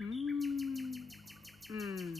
嗯。嗯